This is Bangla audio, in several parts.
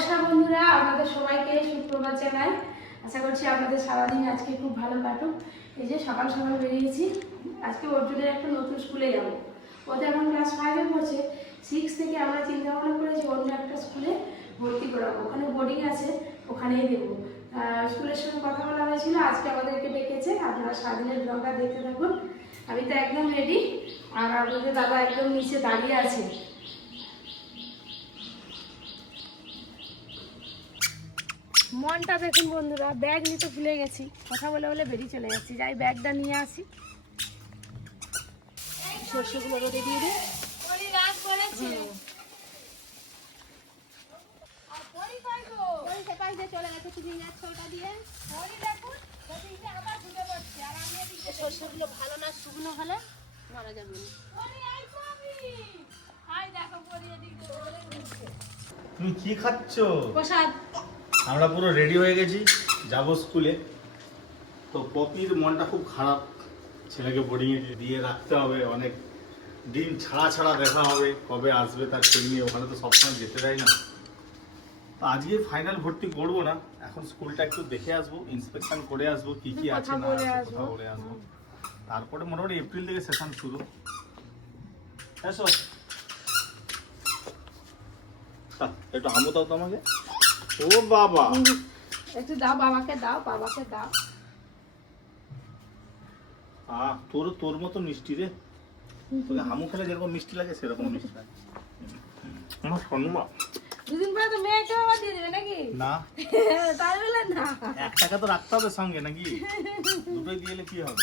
নমস্কার বন্ধুরা, আপনাদের সবাইকে সুপ্রভাত জানাই। আশা করছি আপনাদের সারাদিন আজকে খুব ভালো কাটুক। এই যে সকাল সকাল বেরিয়েছি, আজকে অর্জুনের একটা নতুন স্কুলে যাব। ওদের এখন ক্লাস 5-এ পড়ছে। 6 থেকে আমরা চিন্তা ভাবনা করেছি অন্য একটা স্কুলে ভর্তি করাবো, ওখানে বোর্ডিং আছে, ওখানেই দেবো। স্কুলের সঙ্গে কথা বলা হয়েছিল, আজকে আমাদেরকে ডেকেছে। আপনারা সারাদিনের ব্লগটা দেখতে থাকুন। আমি তো একদম রেডি, আর আপনাদের দাদা একদম নিচে দাঁড়িয়ে আছে। মনটা দেখুন বন্ধুরা, ব্যাগ নিতে ভুলে গেছি, কথা বলে বলে বেরিয়ে চলে যাচ্ছি। যাই ব্যাগটা নিয়ে আসি, সর্ষেগুলো রোদে দিয়ে দিই। সর্ষেগুলো ভালো না শুকনো হলে মারা যাবে না। তুমি কি খাচ্ছ? প্রসাদ। আমরা পুরো রেডি হয়ে গেছি, যাব স্কুলে। তো পপির মনটা খুব খারাপ, ছেলেকে বোর্ডিংয়ে দিয়ে রাখতে হবে, অনেক দিন ছাড়া ছাড়া দেখা হবে, কবে আসবে তার ঠিক নিয়ে। ওখানে তো সবসময় যেতে দেয় না। তো আজকে ফাইনাল ভর্তি করবো না, এখন স্কুলটা একটু দেখে আসবো, ইন্সপেকশন করে আসবো, কি কি আছে না কথা বলে আসবো। তারপরে মোটামুটি এপ্রিল থেকে সেশন শুরু। এসো, একটু আমও দাও তো আমাকে। ও বাবা, একটু দাও বাবাকে, দাও বাবাকে দাও। তোর মতো মিষ্টি রে, তোকে হামু খেলে যেরকম মিষ্টি লাগে সেরকম মিষ্টি লাগে আমার সোনুমা। দুদিন পরে তো মেয়েকে বাবা দিয়ে দেবে নাকি? না, তাই বলে না, 1 টাকা তো রাখতে হবে সঙ্গে নাকি, দুটোই দিলে কি হবে।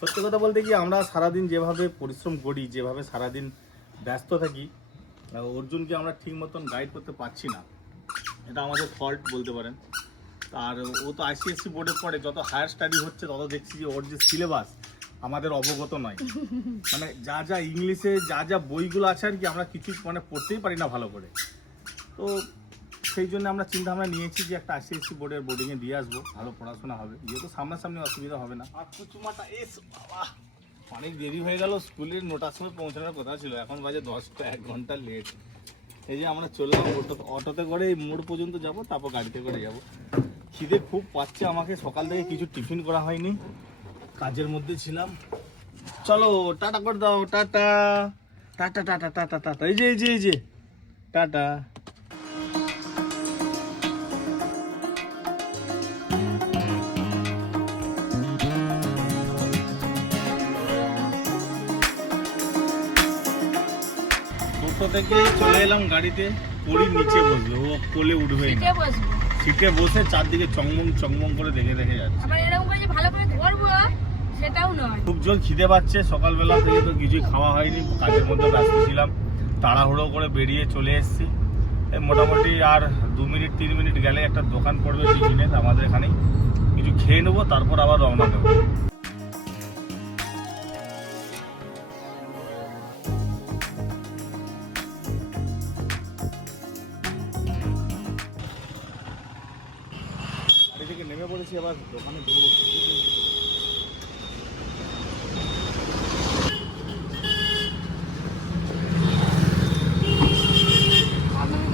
সত্যি কথা বলতে কি, আমরা সারাদিন যেভাবে পরিশ্রম করি, যেভাবে সারাদিন ব্যস্ত থাকি, অর্জুনকে আমরা ঠিক মতন গাইড করতে পারছি না। এটা আমাদের ফল্ট বলতে পারেন। আর ও তো আইসিএসসি বোর্ডে পড়ে, যত হায়ার স্টাডি হচ্ছে তত দেখছি যে ওর যে সিলেবাস আমাদের অবগত নয়। মানে যা যা ইংলিশে যা যা বইগুলো আছে আর কি, আমরা কিছু মানে পড়তেই পারি না ভালো করে। তো সেই জন্য আমরা চিন্তা ভাবনা নিয়েছি যে একটা আইসিএসসি বোর্ডের বোর্ডিংয়ে দিয়ে আসবো, ভালো পড়াশোনা হবে, যেহেতু সামনাসামনি অসুবিধা হবে না। আর কুচুমাটা এস বাবা, অনেক দেরি হয়ে গেল, স্কুলের 9টার সময় পৌঁছানোর কথা ছিল, এখন বাজে 10টা, 1 ঘন্টা লেট। এই যে আমরা চললাম অটোতে করে এই মোড় পর্যন্ত যাব, তারপর গাড়িতে করে যাব। খিদে খুব পাচ্ছে আমাকে, সকাল থেকে কিছু টিফিন করা হয়নি, কাজের মধ্যে ছিলাম। চলো টাটা করে দাও, tata tata tata tata tata, এই যে টাটা। থেকে চলে এলাম গাড়িতে, পরি নিচে বসবে, ও কোলে উঠবে না, সিটে বসে চারদিকে চংমং চংমং করে দেখে দেখে যাচ্ছে। আবার এরকম করে যে ভালো করে ধরবো সেটাও নয়। খুব জোর খিদে পাচ্ছে, সকালবেলা থেকে তো কিছুই খাওয়া হয়নি, কাজের মধ্যে ব্যস্ত ছিলাম, তাড়াহুড়ো করে বেরিয়ে চলে এসেছি। মোটামুটি আর 2 মিনিট 3 মিনিট গেলে একটা দোকান পড়বে টিফিনের আমাদের এখানেই, কিছু খেয়ে নেবো, তারপর আবার রওনা দেবো। নেমে পড়েছি, আবার দোকানে ঢুকবো।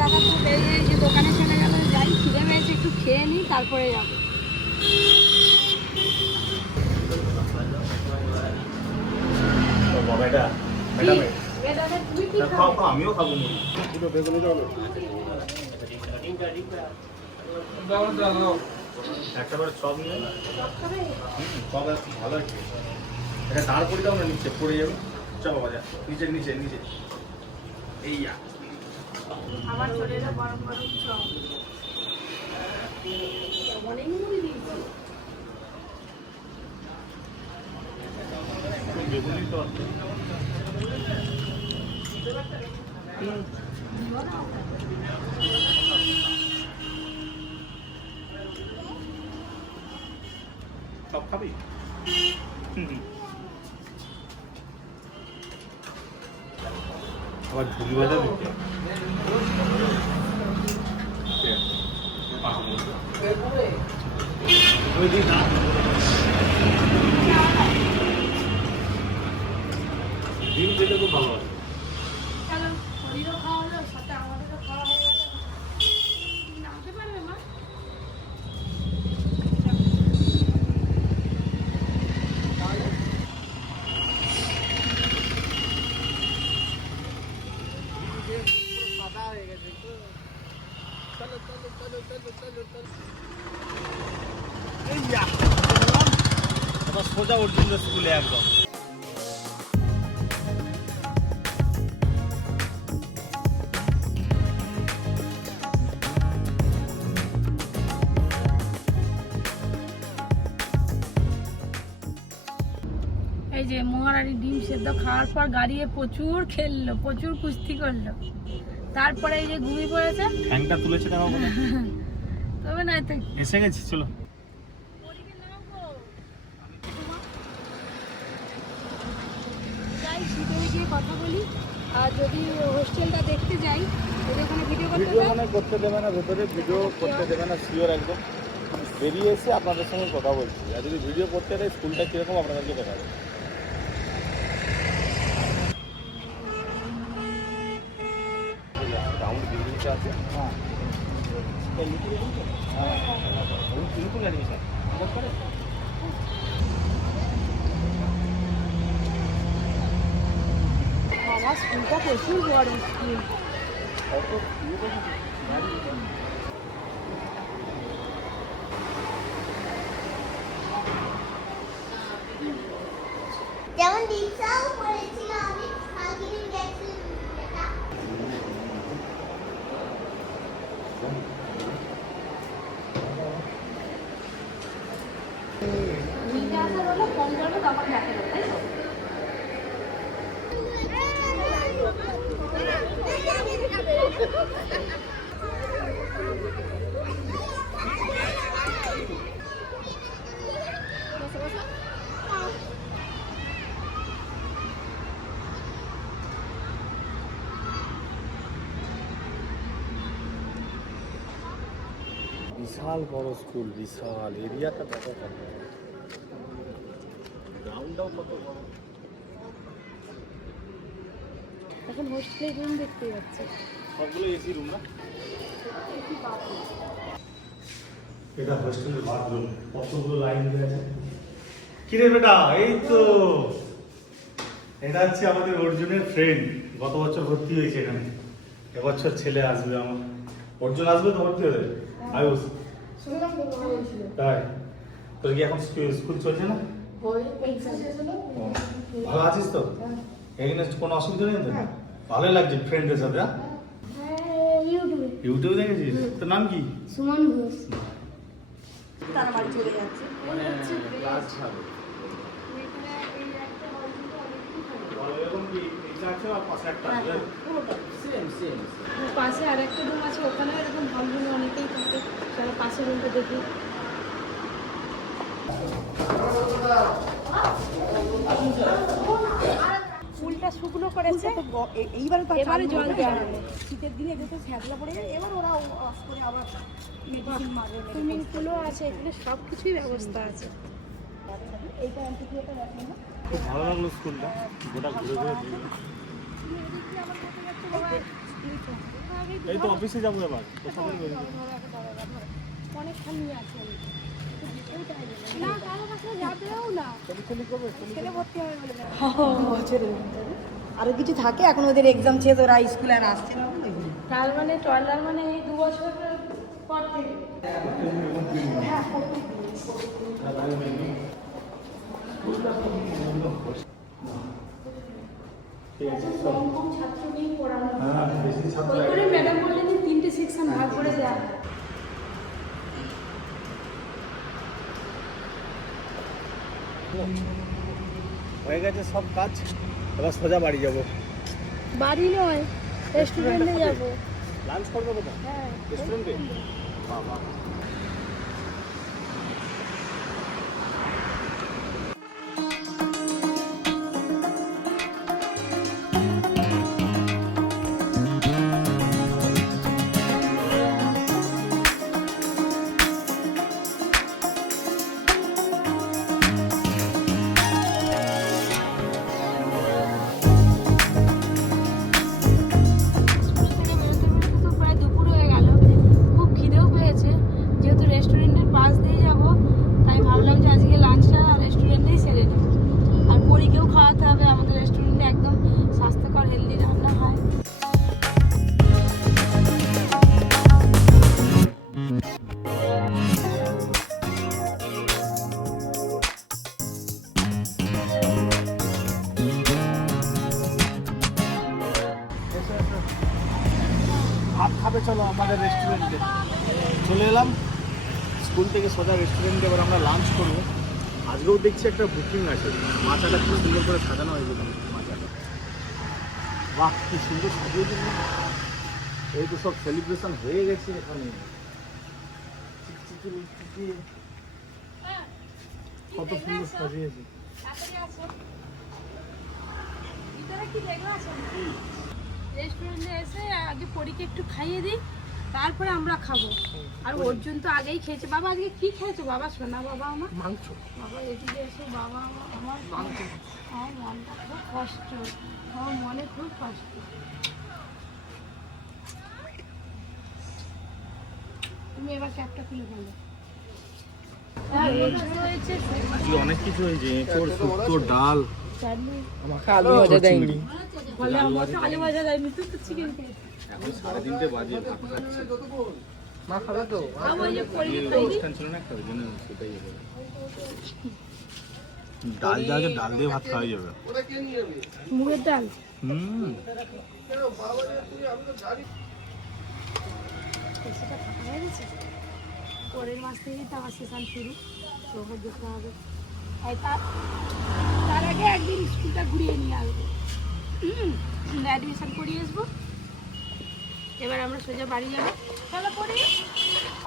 দাদা তো বেরিয়ে যে দোকানে চলে গেল, যাই খিদে পেয়েছে একটু খেয়ে নিই, তারপরে যাবো। আমিও খাবো, একটাবার সব নিয়ে সব ভালো আছে। এটা দাঁড় করে দাও না, নিচে পড়ে যাবে। চলো বাজা, নিচে নিচে নিচে। এই আমার চলে এলো গরম গরম চপ, অনেক মুড়ি দিয়েছি। বেগুনি তো সব খাবি? আবার ঝুলি ভাজা দিচ্ছে। ডিম দিলে খুব ভালো হয়। চলো, শরীরও খাওয়া হলো, সাথে আমাদেরও খাওয়া হয়ে গেল। এই যা, এবার সোজা অর্জুন স্কুলে একদম। এই যে মহারানী ডিম সেদ্ধ খাওয়ার পর গাড়িয়ে প্রচুর খেললো, প্রচুর কুস্তি করলো, তারপরে এই যে ঘুমিয়ে পড়েছে। ঠ্যাংটা তুলেছে কেন বলো? তবে না তো এসে গেছি, চলো। যাই ভিতরে গিয়ে কথা বলি, আর যদি হোস্টেলটা দেখতে যাই ওদের ওখানে ভিডিও করতে ভিডিও দেয়? মানে করতে দেবে না, ভেতরে ভিডিও করতে দেবে না শিওর একদম। বেরিয়ে এসে আপনাদের সঙ্গে কথা বলছি, আর যদি ভিডিও করতে দেয় স্কুলটা কীরকম আপনাদেরকে দেখাবো। রাউন্ড বিল্ডিংটা আছে, হ্যাঁ নতুন অ্যাডমিশন করে। বাবা স্কুলটা প্রচুর বড় স্কুল। যেমন রিক্সাও করেছিল আমি আগের গেছি এটা নিতে আসা বলে ফোন করবে, তখন দেখে দেবে, তাই তো? বিশাল বড় স্কুল, বিশাল এরিয়াটা কত বড়, গ্রাউন্ডটাও কত বড়। এখন হোস্টেলের রুম দেখতে যাচ্ছে। সবগুলো এসি রুম না? এটা হোস্টেলের বাথরুম, কতগুলো লাইন দিয়ে আছে। কিরে বেটা, এই তো এটা হচ্ছে আমাদের অর্জুনের ফ্রেন্ড, গত বছর ভর্তি হয়েছে এখানে, এবছর ছেলে আসবে আমার। অর্জুন আসবে তো ভর্তি হতে? আয়ুষ তাই? তোর কি এখন স্কুল চলছে না? ও, ভালো আছিস তো? এখানে কোনো অসুবিধা নেই তো? ভালোই লাগছে ফ্রেন্ডের সাথে। ইউটিউবে ইউটিউবে দেখেছিস? তোর নাম কি? সুমন ঘোষ তার বাড়ি চলে যাচ্ছে। মানে ক্লাস হবে। এরকম কি এটা আছে আর পাশে একটা আছে? পাশে আর একটা রুম আছে, ওখানে এরকম হল রুমে অনেকেই থাকে। চলো পাশের রুমটা দেখি। ফুলটা শুকনো করেছে, এইবারে তো এবারে জল দেওয়া হবে। শীতের দিনে যেহেতু ছ্যাঁচলা পড়ে যায়, এবার ওরা অফ করে আবার মেডিসিন মারবে। সুইমিং পুলও আছে, এখানে সব কিছুই ব্যবস্থা আছে। এইটা অ্যান্টিথিয়েটার দেখেন না? খুব ভালো লাগলো স্কুলটা, গোটা ঘুরে ঘুরে দেখলাম। এই তো অফিসে যাবো এবার, কোথায় যাবো? অনেকখানি আছে না, কারো কাছে যাবেও না, ছেলে ভর্তি হবে বলে না। বছরের ভিতরে আরো কিছু থাকে, এখন ওদের এক্সাম শেষ, ওরা স্কুলে আর আসছে না বলে এগুলো। তার মানে টয়লার মানে এই 2 বছর পর থেকে। কম কম ছাত্র নিয়ে পড়ানো হয়। হ্যাঁ, বেশি ছাত্র ওই করে ম্যাডাম বললেন যে 3টে সেকশন ভাগ করে দেওয়া হয়। হয়ে গেছে সব কাজ, এবার সোজা বাড়ি যাবো। বাড়ি নয়, রেস্টুরেন্টে যাবো। লাঞ্চ করবো কোথায়? হ্যাঁ, রেস্টুরেন্টে? বাবা, স্কুল থেকে বেরোতে বেরোতে তো প্রায় দুপুর হয়ে গেল। খুব খিদেও পেয়েছে, যেহেতু রেস্টুরেন্টে চলে এলাম। স্কুল থেকে সোজা রেস্টুরেন্টে এবার আমরা লাঞ্চ করবো। আজকেও দেখছি একটা বুকিং আছে, মাথাটা খুব সুন্দর করে সাজানো হয়েছে মাথাটা। বাহ, কি সুন্দর সাজিয়েছে। এই তো সব সেলিব্রেশন হয়ে গেছে এখানে। কত সুন্দর সাজিয়েছে। রেস্টুরেন্টে এসে আগে পরীকে একটু খাইয়ে দিই, তারপরে আমরা খাবো। আর অর্জুন তো আগেই খেয়েছে। বাবা আজকে কি খেয়েছো বাবা? শোনা বাবা আমার মাংস। বাবা এদিকে এসো বাবা আমার মনটা খুব কষ্ট, আমার মনে খুব কষ্ট। তুমি এবার ক্যাপটা খুলে ফেলো। আজকে অনেক কিছু হয়েছে, এঁচড়, শুক্তো, ডাল, আমাকে আলু ভাজা দেয়নি। আলু ভাজা দেয়নি, তুই তো চিকেন খেয়েছিস। এখন 3:30 বাজে, ভাত খাচ্ছে। মা খাবে তো? বিয়ের অনুষ্ঠান ছিল না একটা, ওই জন্য সেটাই হবে। ডাল যা আছে, ডাল দিয়ে ভাত খাওয়া যাবে। মুগের ডাল। পরের মাস থেকেই তো আমার সেশন শুরু, তোকে দেখতে হবে। তার আগে একদিন স্কুলটা ঘুরিয়ে নিয়ে আসবো, অ্যাডমিশন করিয়ে আসবো। এবার আমরা সোজা বাড়ি যাবো। চলো পড়ি।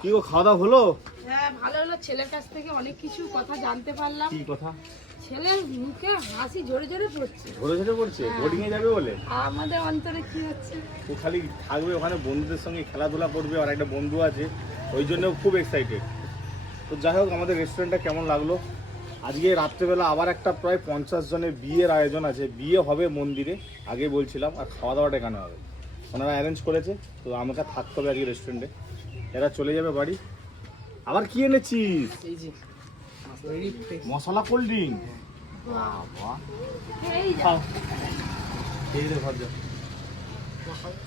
কি গো, খাওয়া দাওয়া হলো? হ্যাঁ ভালো হলো, ছেলের কাছ থেকে অনেক কিছু কথা জানতে পারলাম। কি কথা? ছেলের মুখে হাসি জোরে জোরে পড়ছে। ঝরে ঝরে পড়ছে বোর্ডিং এ যাবে বলে। আমাদের অন্তরে কি হচ্ছে? ও খালি থাকবে ওখানে, বন্ধুদের সঙ্গে খেলাধুলা করবে। আর একটা বন্ধু আছে, ওই জন্য খুব এক্সাইটেড। তো যাই হোক, আমাদের রেস্টুরেন্টটা কেমন লাগলো? আজকে রাত্রেবেলা আবার একটা প্রায় 50 জনের বিয়ের আয়োজন আছে। বিয়ে হবে মন্দিরে, আগে বলছিলাম। আর খাওয়া দাওয়াটা এখানে হবে, ওনারা অ্যারেঞ্জ করেছে। তো আমাকে থাকতে হবে আজকে রেস্টুরেন্টে। এরা চলে যাবে বাড়ি। আবার কি এনেছিস? এই যে মশলা কোল্ড ড্রিঙ্ক। বাবা, খাও। এই রে ভাজা।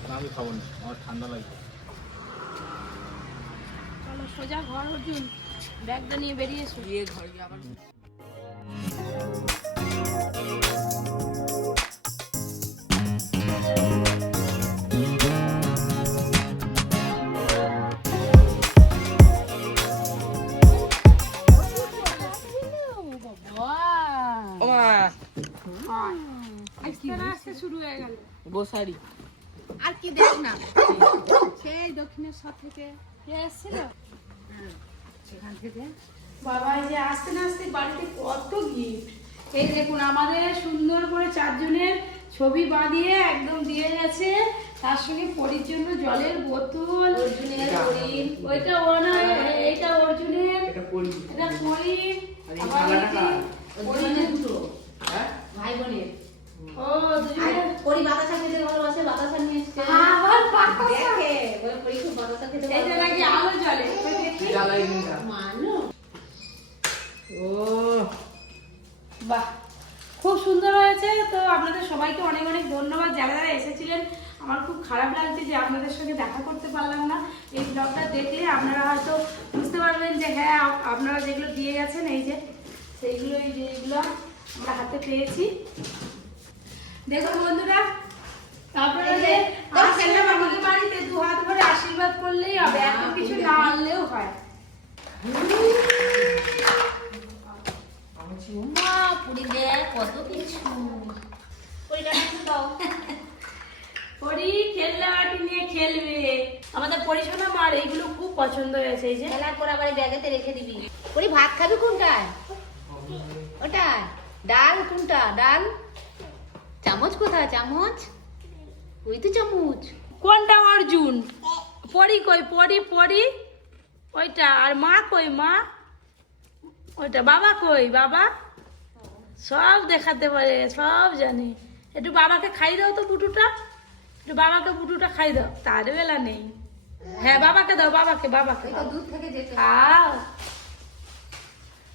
না, আমি খাবো না, আমার ঠান্ডা লাগবে। চলো সোজা ঘর। অর্জুন ব্যাগটা নিয়ে বেরিয়ে এসো। বিয়ে ঘর আবার ও মা আস্তে আস্তে শুরু হয়ে গেল। গোসারি। আর কি দেখ না, সেই দক্ষিণেশ্বর থেকে কে এসেছিল সেখান থেকে। বাবা এই যে আস্তে না আস্তে বাড়িতে কত গিফট। এই দেখুন, আমাদের সুন্দর করে 4 জনের ছবি বাঁধিয়ে একদম দিয়ে গেছে। তার সঙ্গে পরির জন্য জলের বোতল। অর্জুনের পরি, ওইটা ও না, এইটা অর্জুনের, এটা পরি। এটা পরি। আর এই থালাটা কার? অর্জুনের দুটো হ্যাঁ ভাই বোনের। ও দুজনের পরি বাতাসা খেতে ভালোবাসে, বাতাসা নিয়ে এসছে। আবার বাতাসা। দেখে ওই পরি খুব বাতাসা খেতে এটা ভালোবাসে। নাকি আলো জ্বলে। জ্বালাই কিন্তু। মানু ও বাহ, খুব সুন্দর হয়েছে। তো আপনাদের সবাইকে অনেক অনেক ধন্যবাদ যারা যারা এসেছিলেন। আমার খুব খারাপ লাগছে যে আপনাদের সঙ্গে দেখা করতে পারলাম না। এই ব্লগটা দেখলে আপনারা হয়তো বুঝতে পারবেন যে হ্যাঁ, আপনারা যেগুলো দিয়ে গেছেন, এই যে সেইগুলো, এই যে এগুলো আমরা হাতে পেয়েছি। দেখুন বন্ধুরা, আপনারা যে আসলেন আমাদের বাড়িতে 2 হাত ভরে আশীর্বাদ করলেই হবে, এত কিছু না আনলেও হয়। মা পুরি দেখ কত কিছু। পরিটা একটু দাও। পরি খেলনা বাটি নিয়ে খেলবে। আমাদের পরিশোনা মার এইগুলো খুব পছন্দ হয়েছে। এই যে খেলার পর আবার এই ব্যাগেতে রেখে দিবি। পরি ভাত খাবি কোনটায়? ওটা ডাল কোনটা? ডাল চামচ কোথায়? চামচ ওই তো চামচ। কোনটা অর্জুন? পরি কই? পরি পরি ওইটা। আর মা কই? মা ওইটা। বাবা কই? বাবা সব দেখাতে পারে, সব জানে। একটু বাবাকে খাই দাও তো বুটুটা, একটু বাবাকে বুটুটা খাই দাও। তার বেলা নেই। হ্যাঁ বাবাকে দাও, বাবাকে, বাবাকে ওই তো দূর থেকে যেতে। খাও।